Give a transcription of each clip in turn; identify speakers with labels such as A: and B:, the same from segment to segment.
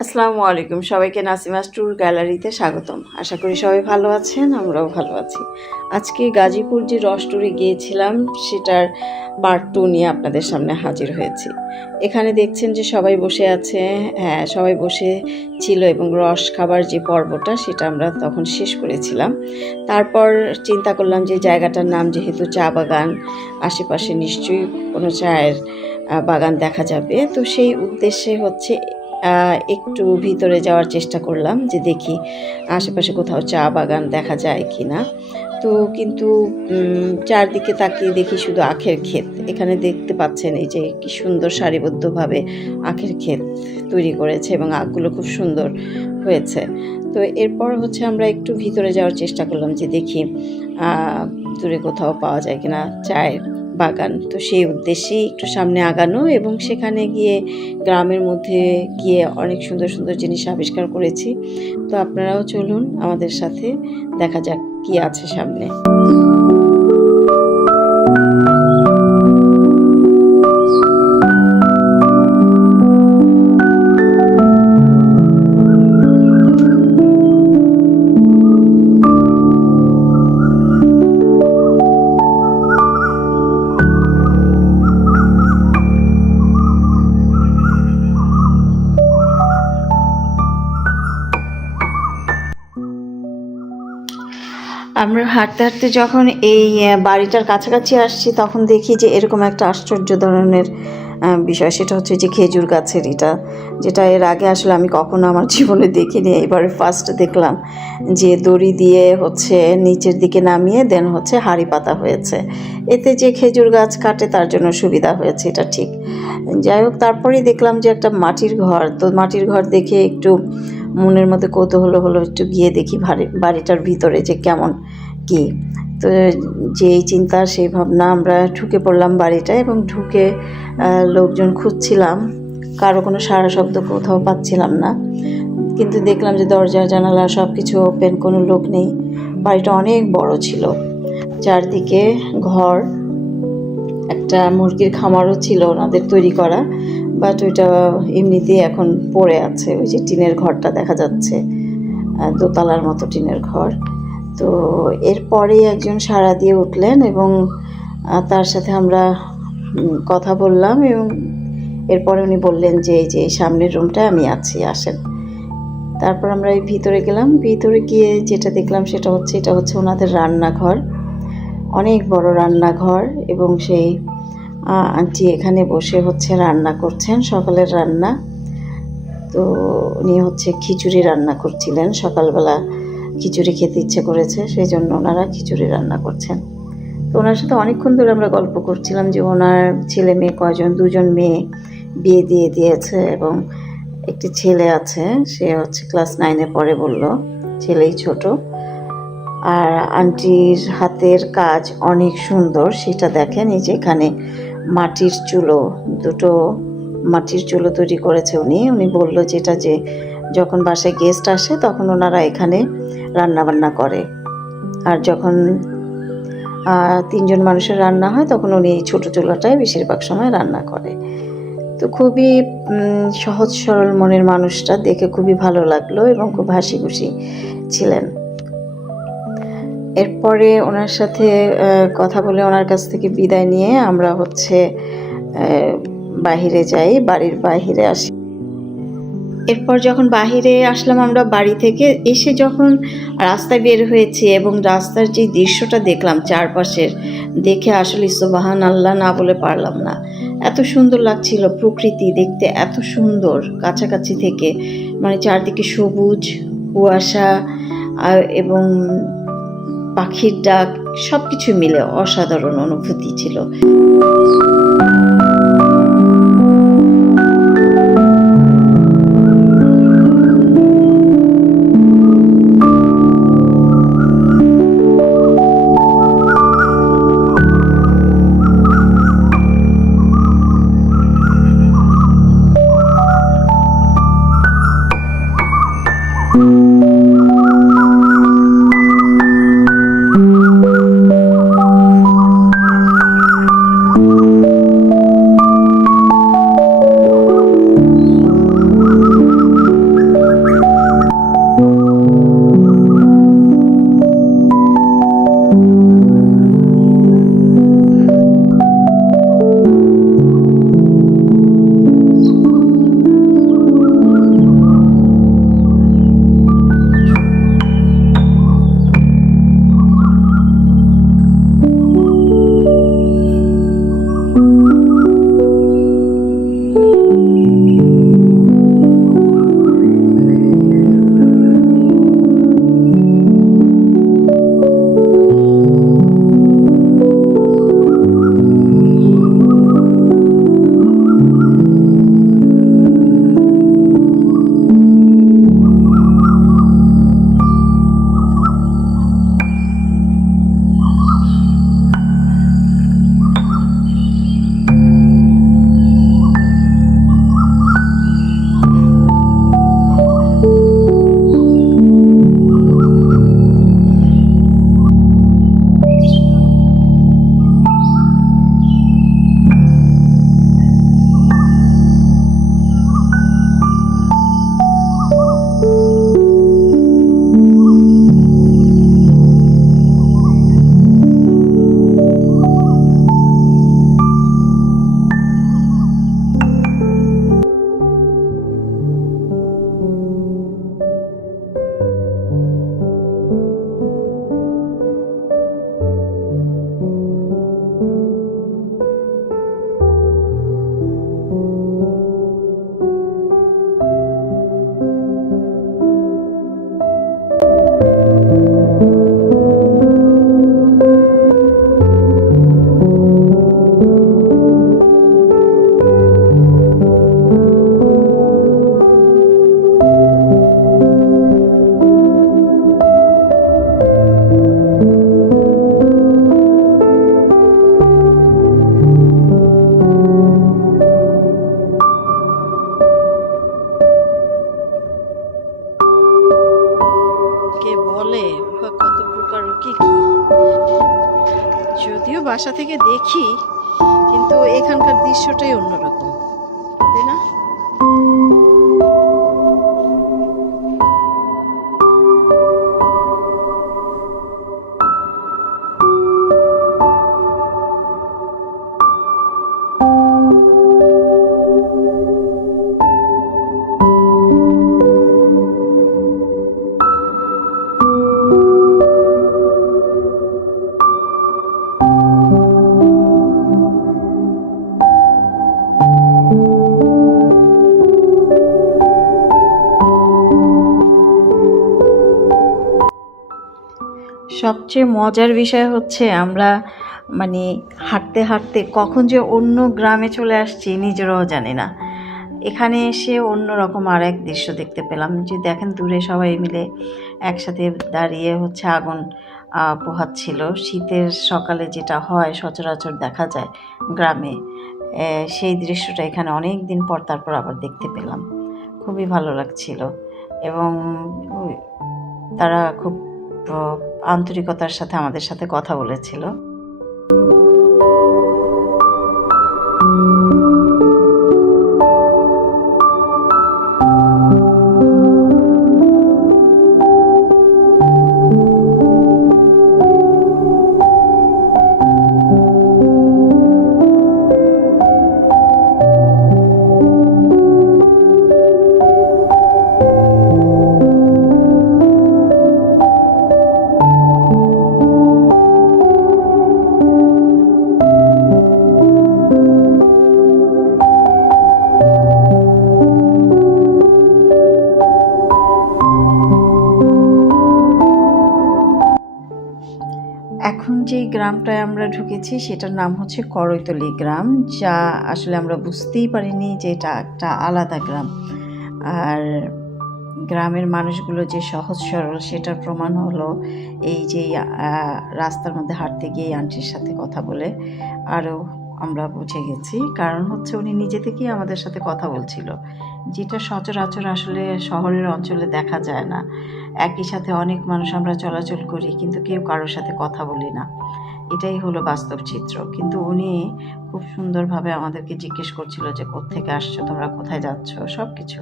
A: আসসালামু আলাইকুম। সবাইকে নাসিমাস ট্যুর গ্যালারিতে স্বাগতম। আশা করি সবাই ভালো আছেন, আমরাও ভালো আছি। আজকে গাজীপুর যে রস ট্যুরে গিয়েছিলাম, সেটার পার্ট টু নিয়ে আপনাদের সামনে হাজির হয়েছি। এখানে দেখছেন যে সবাই বসে আছে হ্যাঁ সবাই বসে ছিল এবং রস খাবার যে পর্বটা, সেটা আমরা তখন শেষ করেছিলাম। তারপর চিন্তা করলাম যে জায়গাটার নাম যেহেতু চা বাগান, আশেপাশে নিশ্চয়ই কোনো চায়ের বাগান দেখা যাবে। তো সেই উদ্দেশ্যে হচ্ছে একটু ভিতরে যাওয়ার চেষ্টা করলাম যে দেখি আশেপাশে কোথাও চা বাগান দেখা যায় কি না তো কিন্তু চারদিকে তাকিয়ে দেখি শুধু আখের ক্ষেত। এখানে দেখতে পাচ্ছেন এই যে কি সুন্দর সারিবদ্ধভাবে আখের ক্ষেত তৈরি করেছে এবং আখগুলো খুব সুন্দর হয়েছে। তো এরপর হচ্ছে আমরা একটু ভিতরে যাওয়ার চেষ্টা করলাম যে দেখি দূরে কোথাও পাওয়া যায় কিনা চায়ের বাগান। তো সেই উদ্দেশ্যেই একটু সামনে আগানো এবং সেখানে গিয়ে গ্রামের মধ্যে গিয়ে অনেক সুন্দর সুন্দর জিনিস আবিষ্কার করেছি। তো আপনারাও চলুন আমাদের সাথে দেখা যাক কি আছে সামনে। হাঁটতে হাঁটতে যখন এই বাড়িটার কাছাকাছি আসছি, তখন দেখি যে এরকম একটা আশ্চর্য ধরনের বিষয়। সেটা হচ্ছে যে খেজুর গাছের এটা যেটা এর আগে আসলে আমি কখনো আমার জীবনে দেখিনি। এবারে ফার্স্ট দেখলাম যে দড়ি দিয়ে হচ্ছে নিচের দিকে নামিয়ে দেন হচ্ছে হাড়ি পাতা হয়েছে। এতে যে খেজুর গাছ কাটে, তার জন্য সুবিধা হয়েছে, এটা ঠিক। যাই হোক, তারপরেই দেখলাম যে একটা মাটির ঘর। তো মাটির ঘর দেখে একটু মনের মধ্যে কৌতূহল হলো, একটু গিয়ে দেখি বাড়িটার ভিতরে যে কেমন কি? তো যেই চিন্তা, সেই ভাবনা আমরা ঢুকে পড়লাম বাড়িটা এবং ঢুকে লোকজন খুঁজছিলাম। কারও কোনো সারা শব্দ কোথাও পাচ্ছিলাম না। কিন্তু দেখলাম যে দরজা, জানালা সব কিছু ওপেন কোনো লোক নেই। বাড়িটা অনেক বড় ছিল। চারদিকে ঘর, একটা মুরগির খামারও ছিল ওনাদের তৈরি করা। বাট ওইটা এমনিতেই এখন পড়ে আছে। ওই যে টিনের ঘরটা দেখা যাচ্ছে। দোতলার মতো টিনের ঘর। তো এরপরেই একজন সাড়া দিয়ে উঠলেন এবং তার সাথে আমরা কথা বললাম এবং এরপরে উনি বললেন যে, এই যে সামনের রুমটা আমি আছি, আসেন। তারপর আমরা এই ভিতরে গেলাম। ভিতরে গিয়ে যেটা দেখলাম সেটা হচ্ছে, এটা হচ্ছে ওনাদের রান্নাঘর। অনেক বড় রান্নাঘর এবং সেই আন্টি এখানে বসে হচ্ছে রান্না করছেন, সকালের রান্না। তো উনি হচ্ছে খিচুড়ি রান্না করছিলেন সকালবেলা। খিচুড়ি খেতে ইচ্ছে করেছে, সেই জন্য ওনারা খিচুড়ি রান্না করছেন। তো ওনার সাথে অনেকক্ষণ ধরে আমরা গল্প করছিলাম যে ওনার ছেলে মেয়ে কয়জন, দুজন মেয়ে বিয়ে দিয়ে দিয়েছে এবং একটি ছেলে আছে, সে হচ্ছে ক্লাস নাইনে পড়ে বলল, ছেলেই ছোট। আর আন্টির হাতের কাজ অনেক সুন্দর, সেটা দেখেন, এই যে এখানে মাটির চুলো, দুটো মাটির চুলো তৈরি করেছে উনি। উনি বলল যেটা যে যখন বাসায় গেস্ট আসে, তখন ওনারা এখানে রান্না বান্না করে। আর যখন তিনজন মানুষের রান্না হয়, তখন উনি এই ছোটো চুলাটায় বেশিরভাগ সময় রান্না করে। তো খুবই সহজ সরল মনের মানুষটা, দেখে খুবই ভালো লাগল এবং খুব হাসি খুশি ছিলেন। এরপরে ওনার সাথে কথা বলে ওনার কাছ থেকে বিদায় নিয়ে আমরা হচ্ছে বাহিরে যাই, বাড়ির বাহিরে আসি। এরপর যখন বাহিরে আসলাম আমরা বাড়ি থেকে, এসে যখন রাস্তায় বের হয়েছি এবং রাস্তার যে দৃশ্যটা দেখলাম চারপাশের, দেখে আসলে সুবাহান আল্লাহ না বলে পারলাম না। এত সুন্দর লাগছিল প্রকৃতি দেখতে, এত সুন্দর কাছাকাছি থেকে। মানে চারদিকে সবুজ, কুয়াশা এবং পাখির ডাক সব কিছু মিলে অসাধারণ অনুভূতি ছিল। বাসা থেকে দেখি কিন্তু এখানকার দৃশ্যটাই অন্যরকম। সবচেয়ে মজার বিষয় হচ্ছে আমরা মানে হাঁটতে হাঁটতে কখন যে অন্য গ্রামে চলে আসছি নিজেরাও জানি না। এখানে এসে অন্য রকম আর এক দৃশ্য দেখতে পেলাম। যে দেখেন দূরে সবাই মিলে একসাথে দাঁড়িয়ে হচ্ছে আগুন পোহাচ্ছিল। শীতের সকালে যেটা হয় সচরাচর দেখা যায় গ্রামে। সেই দৃশ্যটা এখানে অনেক দিন পর তারপর আবার দেখতে পেলাম। খুবই ভালো লাগছিল। এবং তারা খুব আন্তরিকতার সাথে আমাদের সাথে কথা বলেছিল। এখন যে গ্রামটায় আমরা ঢুকেছি সেটার নাম হচ্ছে করৈতলি গ্রাম, যা আসলে আমরা বুঝতেই পারিনি যে এটা একটা আলাদা গ্রাম। আর গ্রামের মানুষগুলো যে সহজ সরল সেটার প্রমাণ হলো এই যে রাস্তার মধ্যে হাঁটতে গিয়ে আন্টির সাথে কথা বলে আরও আমরা বুঝে গেছি। কারণ হচ্ছে উনি নিজে থেকেই আমাদের সাথে কথা বলছিল, যেটা সচরাচর আসলে শহরের অঞ্চলে দেখা যায় না। একই সাথে অনেক মানুষ আমরা চলাচল করি, কিন্তু কেউ কারোর সাথে কথা বলি না। এটাই হলো বাস্তব চিত্র। কিন্তু উনি খুব সুন্দরভাবে আমাদেরকে জিজ্ঞেস করছিল যে, কোত্থেকে আসছো? তোমরা কোথায় যাচ্ছ? সব কিছু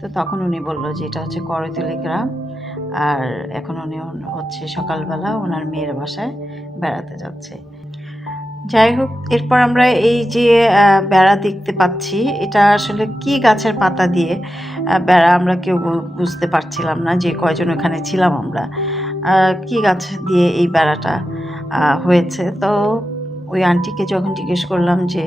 A: তো তখন উনি বলল যে, এটা হচ্ছে করৈতলি গ্রাম। আর এখন উনি হচ্ছে সকালবেলা ওনার মেয়ের বাসায় বেড়াতে যাচ্ছে। যাই হোক এরপর আমরা এই যে বেড়া দেখতে পাচ্ছি, এটা আসলে কি গাছের পাতা দিয়ে বেড়া আমরা কেউ বুঝতে পারছিলাম না যে কয়জন ওখানে ছিলাম আমরা। কি গাছ দিয়ে এই বেড়াটা হয়েছে? তো ওই আন্টিকে যখন জিজ্ঞেস করলাম যে,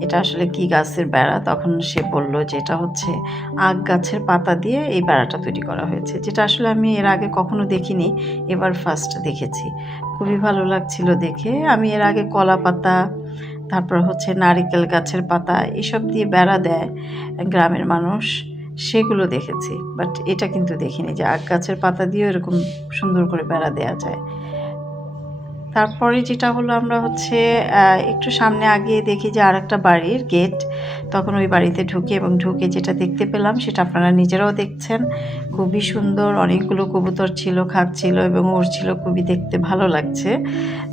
A: এটা আসলে কি গাছের বেড়া? তখন সে বলল যে, এটা হচ্ছে আখ গাছের পাতা দিয়ে এই বেড়াটা তৈরি করা হয়েছে। যেটা আসলে আমি এর আগে কখনো দেখিনি, এবার ফার্স্ট দেখেছি। খুবই ভালো লাগছিল দেখে। আমি এর আগে কলা পাতা, তারপর হচ্ছে নারিকেল গাছের পাতা, এসব দিয়ে বেড়া দেয় গ্রামের মানুষ, সেগুলো দেখেছি। বাট এটা কিন্তু দেখিনি যে আখ গাছের পাতা দিয়েও এরকম সুন্দর করে বেড়া দেওয়া যায়। তারপরে যেটা হলো আমরা হচ্ছে একটু সামনে আগিয়ে দেখি যে আর একটা বাড়ির গেট তখন ওই বাড়িতে ঢুকে এবং ঢুকে যেটা দেখতে পেলাম সেটা আপনারা নিজেরাও দেখছেন। খুবই সুন্দর, অনেকগুলো কবুতর ছিল খাচ্ছিল এবং উড়ছিল খুবই দেখতে ভালো লাগছে।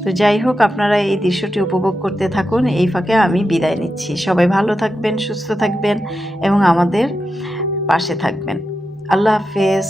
A: তো যাই হোক, আপনারা এই দৃশ্যটি উপভোগ করতে থাকুন। এই ফাঁকে আমি বিদায় নিচ্ছি। সবাই ভালো থাকবেন, সুস্থ থাকবেন এবং আমাদের পাশে থাকবেন। আল্লাহ হাফেজ।